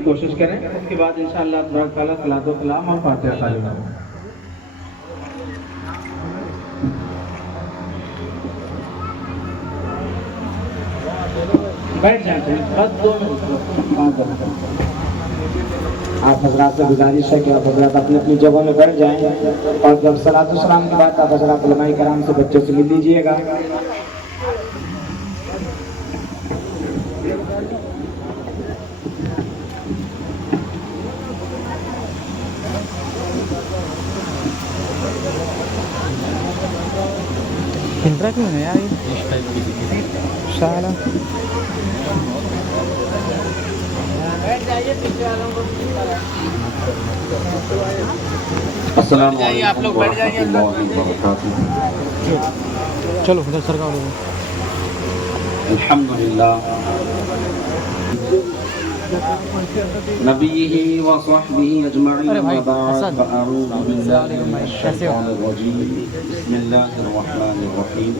کی کوشش کریں، اس کے بعد انشاءاللہ تبارک تعالیٰ صلاۃ و سلام اور فاتحہ تعلیم ہوں۔ بیٹھ جائیں بس 2 منٹ۔ آپ حضرات سے گزارش ہے کہ آپ حضرات اپنی اپنی جگہوں میں بیٹھ جائیں، اور جب صلاۃ و سلام کے بعد آپ حضرات علماء کرام سے بچوں سے مل لیجیے گا۔ السلام علیکم ورحمۃ اللہ وبرکاتہ۔ چلو ادھر سرکار الحمدللہ نبیہ وصحبہ اجمعین وبعد، فاعوذ باللہ من الشیطان الرجیم، بسم اللہ الرحمن الرحیم،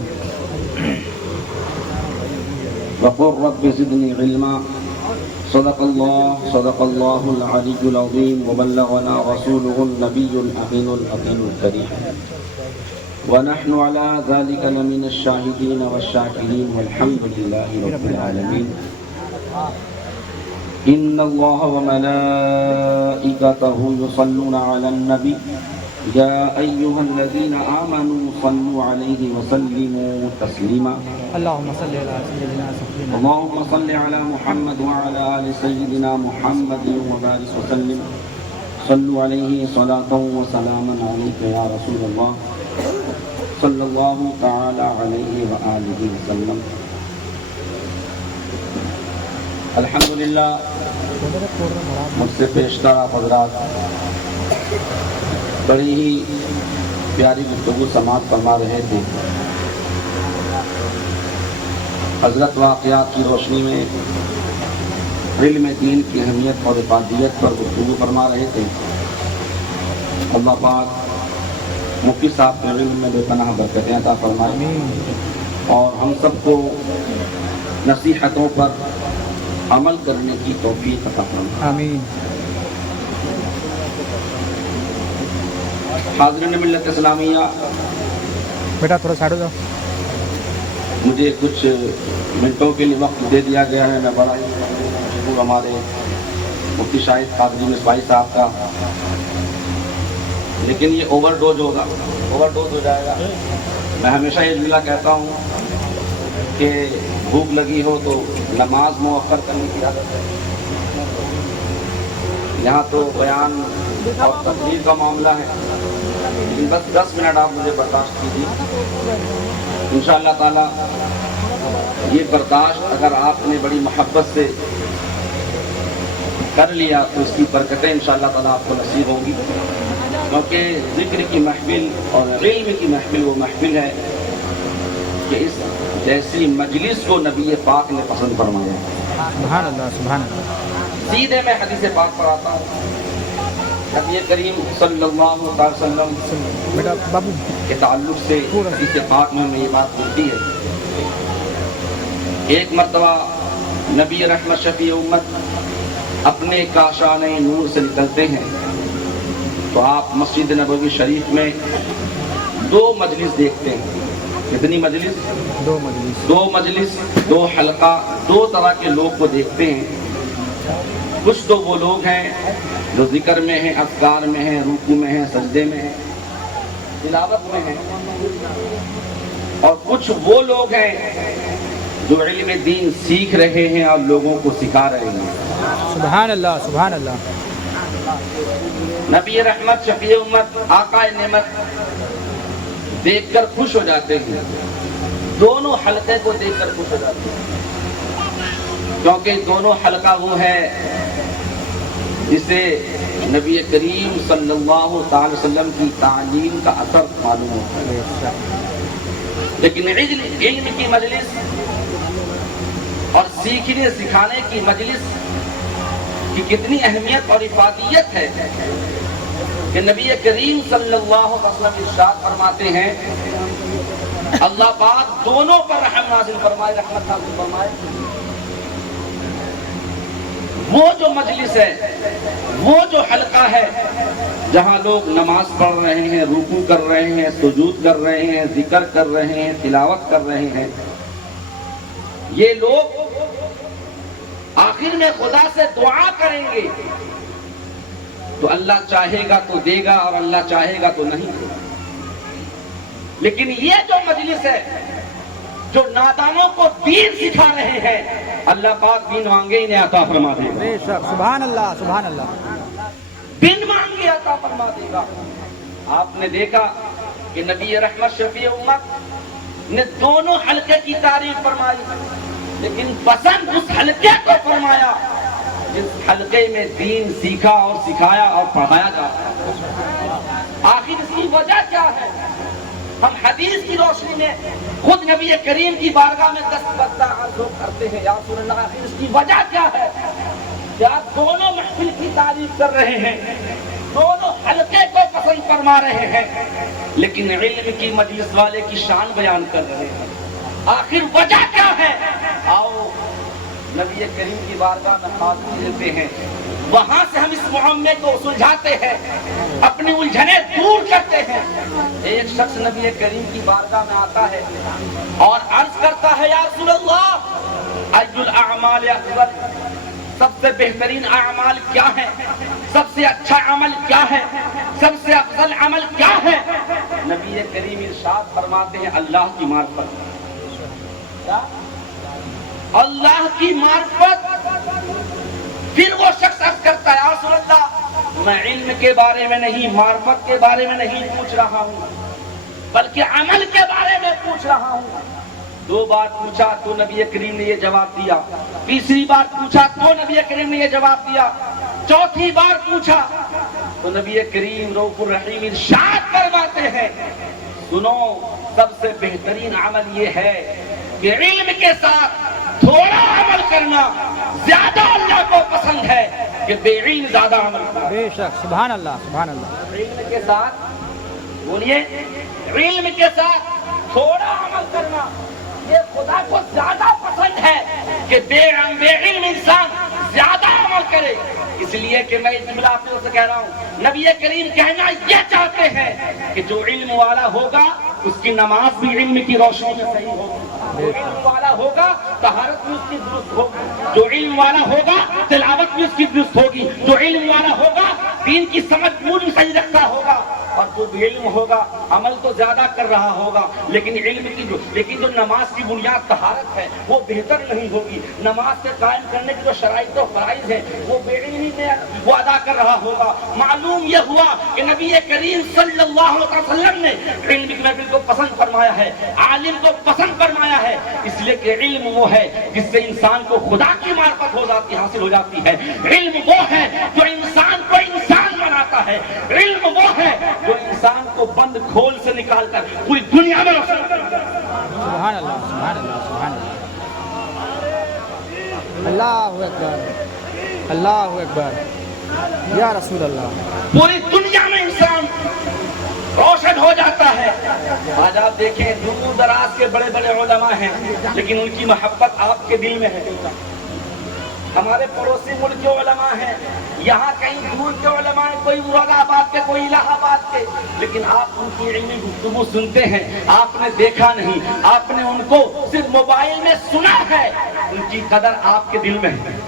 وقل رب زدنی علما، صدق اللہ العلی العظیم، وبلغنا رسولہ النبی الامین الامین الکریم، ونحن على ذلك لمن الشاهدين والشاكرين والحمد لله رب العالمين۔ إن الله وملائكته يصلون على النبي يا أيها الذين آمنوا صلوا عليه وسلموا تسليما۔ اللهم صل على سيدنا محمد اللهم صل على محمد وعلى آل سيدنا محمد وبارك وسلم، صلوا عليه صلاة وسلاما عليك يا رسول الله صلی اللہ تعالی علیہ وآلہ وسلم۔ الحمدللہ مجھ سے پیشتر آپ حضرات بڑی ہی پیاری گفتگو سماعت فرما رہے تھے۔ حضرت واقعات کی روشنی میں علم دین کی اہمیت اور افادیت پر گفتگو فرما رہے تھے۔ اللہ پاک مفتی صاحب کے علم میں بے پناہ برکتیں عطا فرمائے، اور ہم سب کو نصیحتوں پر عمل کرنے کی توفیق عطا فرمائے، آمین۔ حاضرین ملت اسلامیہ، بیٹا تھوڑا سائڈ ہو جاؤ۔ مجھے کچھ منٹوں کے لیے وقت دے دیا گیا ہے، میں بڑا ہی مشکور ہمارے مفتی شاہد قادری مصباحی صاحب کا، لیکن یہ اوور ڈوز ہو جائے گا۔ میں ہمیشہ یہ جملہ کہتا ہوں کہ بھوک لگی ہو تو نماز مؤخر کرنے کی عادت ہے۔ یہاں تو بیان اور تقریر کا معاملہ ہے، لیکن بس 10 منٹ آپ مجھے برداشت کیجیے۔ انشاءاللہ تعالی یہ برداشت اگر آپ نے بڑی محبت سے کر لیا تو اس کی برکتیں انشاءاللہ تعالی آپ کو نصیب ہوں گی، کیونکہ ذکر کی محفل اور علم کی محفل وہ محفل ہے کہ اس جیسی مجلس کو نبی پاک نے پسند فرمایا ہے۔ سبحان اللہ سبحان اللہ۔ سیدھے میں حدیث پاک پر آتا ہوں۔ نبی کریم صلی اللہ علیہ وسلم بیٹا بابو کے تعلق سے حدیث پاک میں یہ بات ہوتی ہے۔ ایک مرتبہ نبی رحمت شفیع امت اپنے کاشان نور سے نکلتے ہیں تو آپ مسجد نبوی شریف میں 2 مجلس دیکھتے ہیں۔ کتنی مجلس؟ 2 مجلس، 2 مجلس، 2 حلقہ، 2 طرح کے لوگ کو دیکھتے ہیں۔ کچھ تو وہ لوگ ہیں جو ذکر میں ہیں، اذکار میں ہیں، رکوع میں ہیں، سجدے میں ہیں، تلاوت میں ہیں، اور کچھ وہ لوگ ہیں جو علم دین سیکھ رہے ہیں اور لوگوں کو سکھا رہے ہیں۔ سبحان اللہ سبحان اللہ۔ نبی رحمت شفیع امت آقا نعمت دیکھ کر خوش ہو جاتے ہیں، دونوں حلقے کو دیکھ کر خوش ہو جاتے ہیں، کیونکہ دونوں حلقہ وہ ہے جسے نبی کریم صلی اللہ تعالی وسلم کی تعلیم کا اثر معلوم ہوتا ہے۔ لیکن علم کی مجلس اور سیکھنے سکھانے کی مجلس کی کتنی اہمیت اور افادیت ہے کہ نبی کریم صلی اللہ علیہ وسلم ارشاد فرماتے ہیں، اللہ پاک دونوں پر رحم نازل فرمائے، رحمت نازل فرمائے۔ وہ جو مجلس ہے، وہ جو حلقہ ہے جہاں لوگ نماز پڑھ رہے ہیں، رکوع کر رہے ہیں، سجود کر رہے ہیں، ذکر کر رہے ہیں، تلاوت کر رہے ہیں، یہ لوگ آخر میں خدا سے دعا کریں گے تو اللہ چاہے گا تو دے گا اور اللہ چاہے گا تو نہیں دے گا۔ لیکن یہ جو مجلس ہے جو نادانوں کو دین سکھا رہے ہیں، اللہ پاک دین مانگے انہیں عطا فرما دے گا، بے شک، سبحان اللہ سبحان اللہ۔ دین مانگے عطا فرما دے گا۔ آپ نے دیکھا کہ نبی رحمت شفیع امت نے دونوں حلقے کی تعریف فرمائی، لیکن پسند اس حلقے کو فرمایا جس حلقے میں دین سیکھا اور سکھایا اور پڑھایا جاتا ہے۔ آخر اس کی وجہ کیا ہے؟ ہم حدیث کی روشنی میں خود نبی کریم کی بارگاہ میں دستبردہ عرض کرتے ہیں، یا رسول اللہ، آخر اس کی وجہ کیا ہے کہ آپ دونوں محفل کی تعریف کر رہے ہیں، دونوں حلقے کو پسند فرما رہے ہیں، لیکن علم کی مجلس والے کی شان بیان کر رہے ہیں۔ آخر وجہ کیا ہے؟ آؤ نبی کریم کی بارگاہ میں حاضری دیتے ہیں، وہاں سے ہم اس معاملے کو سلجھاتے ہیں، اپنی الجھنیں دور کرتے ہیں۔ ایک شخص نبی کریم کی بارگاہ میں آتا ہے اور عرض کرتا ہے، یا رسول اللہ، ای الاعمال افضل، سب سے بہترین اعمال کیا ہے؟ سب سے اچھا عمل کیا ہے؟ سب سے افضل عمل کیا ہے؟ نبی کریم ارشاد فرماتے ہیں، اللہ کی معرفت۔ کیا؟ اللہ کی معرفت۔ پھر وہ شخص عرض کرتا ہے، یا رسول اللہ، میں علم کے بارے میں نہیں، معرفت کے بارے میں نہیں پوچھ رہا ہوں، بلکہ عمل کے بارے میں پوچھ رہا ہوں۔ دو بار پوچھا تو نبی کریم نے یہ جواب دیا، تیسری بار پوچھا تو نبی کریم نے یہ جواب دیا، چوتھی بار پوچھا تو نبی کریم رؤوف الرحیم ارشاد فرماتے ہیں، سنو، سب سے بہترین عمل یہ ہے کہ علم کے ساتھ تھوڑا عمل کرنا زیادہ اللہ کو پسند ہے کہ بے علم زیادہ عمل کرنا۔ بے شک، سبحان اللہ سبحان اللہ۔ علم کے ساتھ، بولیے، علم کے ساتھ تھوڑا عمل کرنا یہ خدا کو زیادہ پسند ہے کہ بے علم انسان زیادہ عمل کرے۔ اس لیے کہ میں اس ملافظ سے کہہ رہا ہوں، نبی کریم کہنا یہ چاہتے ہیں کہ جو علم والا ہوگا اس کی نماز بھی علم کی روشنی میں صحیح ہوگی، جو علم والا ہوگا طہارت بھی اس کی درست ہوگی، جو علم والا ہوگا تلاوت بھی اس کی درست ہوگی، جو علم والا ہوگا دین کی سمجھ پوری صحیح رکھتا ہوگا، اور جو بھی علم ہوگا عمل تو زیادہ کر رہا ہوگا لیکن جو نماز کی بنیاد طہارت ہے وہ بہتر نہیں ہوگی، نماز سے قائم کرنے کی جو شرائط و فرائض ہیں وہ بے علمی میں وہ ادا کر رہا ہوگا۔ معلوم یہ ہوا کہ نبی کریم صلی اللہ علیہ وسلم نے علم کی محفل کو پسند فرمایا ہے، عالم کو پسند فرمایا ہے، اس لیے کہ علم وہ ہے جس سے انسان کو خدا کی معرفت حاصل ہو جاتی ہے، علم وہ ہے جو انسان کو انسان بناتا ہے، علم وہ ہے جو انسان کو بند کھول سے نکال کر پوری دنیا میں روشن کرتا ہے۔ سبحان اللہ سبحان اللہ سبحان اللہ۔ اللہ اکبر اللہ اکبر، یا رسول اللہ۔ پوری دنیا میں انسان روشن ہو جاتا ہے۔ آج آپ دیکھیں دور دراز کے بڑے بڑے علماء ہیں لیکن ان کی محبت آپ کے دل میں ہے۔ ہمارے پڑوسی ملک کے علماء ہیں، یہاں کہیں دور کے علماء ہیں، کوئی مراد آباد کے، کوئی الہ آباد کے، لیکن آپ ان کی علمی گفتگو سنتے ہیں، آپ نے دیکھا نہیں، آپ نے ان کو صرف موبائل میں سنا ہے، ان کی قدر آپ کے دل میں ہے۔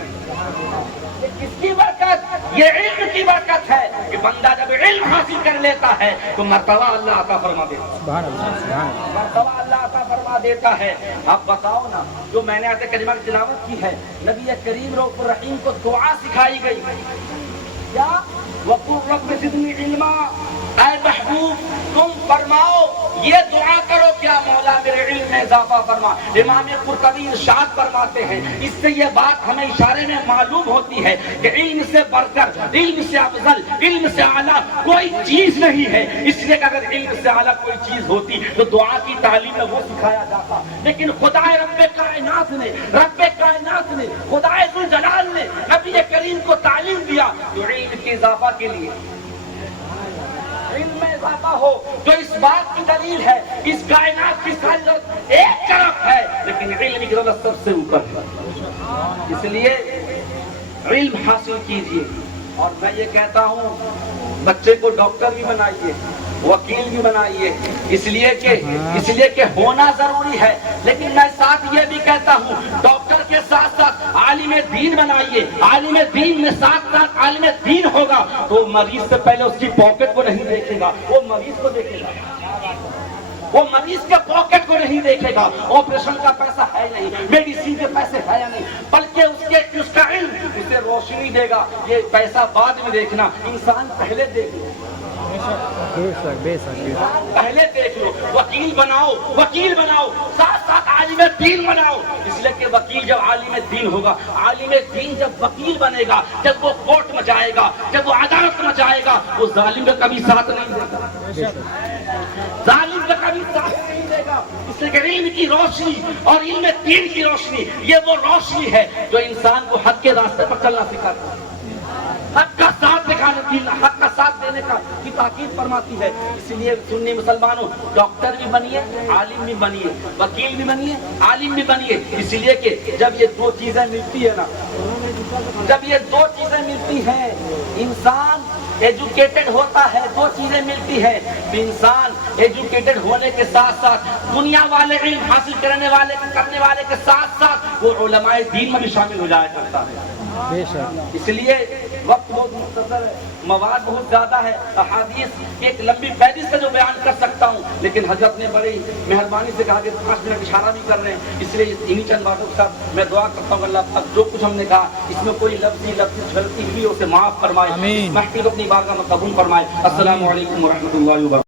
کس کی برکت؟ یہ علم کی برکت ہے کہ بندہ جب علم حاصل کر لیتا ہے تو مرتبہ اللہ عطا فرما دیتا ہے، سبحان اللہ سبحان اللہ۔ مرتبہ اللہ عطا فرما دیتا ہے۔ اب بتاؤ نا، جو میں نے آیت کریمہ کی تلاوت کی ہے، نبی کریم رؤوف الرحیم کو دعا سکھائی گئی، کیا؟ وَقُلْ رَبِّ زِدْنِی عِلْمًا، اے محبوب تم فرماؤ یہ دعا کرو، کیا مولا میرے علم میں اضافہ فرما۔ امام قرطبی ارشاد فرماتے ہیں، اس سے یہ بات ہمیں اشارے میں معلوم ہوتی ہے کہ علم سے بڑھ کر، علم سے افضل، علم سے اعلیٰ کوئی چیز نہیں ہے، اس لیے کہ اگر علم سے اعلیٰ کوئی چیز ہوتی تو دعا کی تعلیم میں وہ سکھایا جاتا، لیکن خدا رب کائنات نے خدا ذوالجلال نے نبی کریم کو تعلیم دیا جو علم کے اضافہ کے لیے، علم میں اضافہ ہو، جو اس بات کی دلیل ہے اس کائنات کی ساری ضرورت ایک طرف ہے لیکن علم کی ضرورت سب سے اوپر ہے۔ اس لیے علم حاصل کیجیے. اور میں یہ کہتا ہوں بچے کو ڈاکٹر بھی بنائیے, وکیل بھی بنائیے, اس لیے کہ ہونا ضروری ہے, لیکن میں ساتھ یہ بھی کہتا ہوں ڈاکٹر کے ساتھ ساتھ عالم دین بنائیے. عالم دین میں ساتھ ساتھ عالم دین ہوگا تو مریض سے پہلے اس کی پاکٹ کو نہیں دیکھے گا, وہ مریض کو دیکھے گا. وہ مریض کے پاکٹ کو نہیں دیکھے گا, آپریشن کا پیسہ ہے نہیں, میڈیسین کے پیسے ہے یا نہیں, بلکہ اس کا علم اسے روشنی دے گا. یہ پیسہ بعد میں دیکھنا, انسان پہلے دیکھ لو, پہلے دیکھ لو. وکیل بناؤ ساتھ ساتھ عالم دین بناؤ. اس لیے کہ وکیل جب عالم دین ہوگا, عالم دین جب وکیل بنے گا, جب وہ کورٹ میں جائے گا, جب وہ عدالت میں جائے گا, وہ ظالم کا کبھی ساتھ نہیں دے گا, ظالم کا کبھی ساتھ نہیں دے گا. اس لیے کہ علم کی روشنی اور علم دین کی روشنی, یہ وہ روشنی ہے جو انسان کو حق کے راستے پر چلنا سکھاتا ہے, حق کا ساتھ دکھانے, حق کا ساتھ دینے کی تاکید فرماتی ہے. اس لیے سنی مسلمانوں, ڈاکٹر بھی بنیے, عالم بھی بنیے, وکیل بھی بنیے, عالم بھی بنیے. اس لیے کہ جب یہ دو چیزیں ملتی ہے نا, جب یہ دو چیزیں ملتی ہیں انسان ایجوکیٹڈ ہوتا ہے. دو چیزیں ملتی ہے, انسان ایجوکیٹڈ ہونے کے ساتھ ساتھ دنیا والے علم حاصل کرنے والے کے ساتھ ساتھ وہ علماء دین میں بھی شامل ہو جایا کرتا ہے. اس لیے وقت بہت مختصر ہے, مواد بہت زیادہ ہے, احادیث کی ایک لمبی فہرست سے جو بیان کر سکتا ہوں, لیکن حضرت نے بڑی مہربانی سے کہا کہ 5 منٹ اشارہ بھی کر رہے ہیں. اس لیے انہی چند باتوں کے ساتھ میں دعا کرتا ہوں اللہ اب جو کچھ ہم نے کہا اس میں کوئی لفظی غلطی ہوئی اسے معاف فرمائے, محفل کو اپنی بارگاہ میں قبول فرمائے. السلام علیکم ورحمۃ اللہ وبرکاتہ.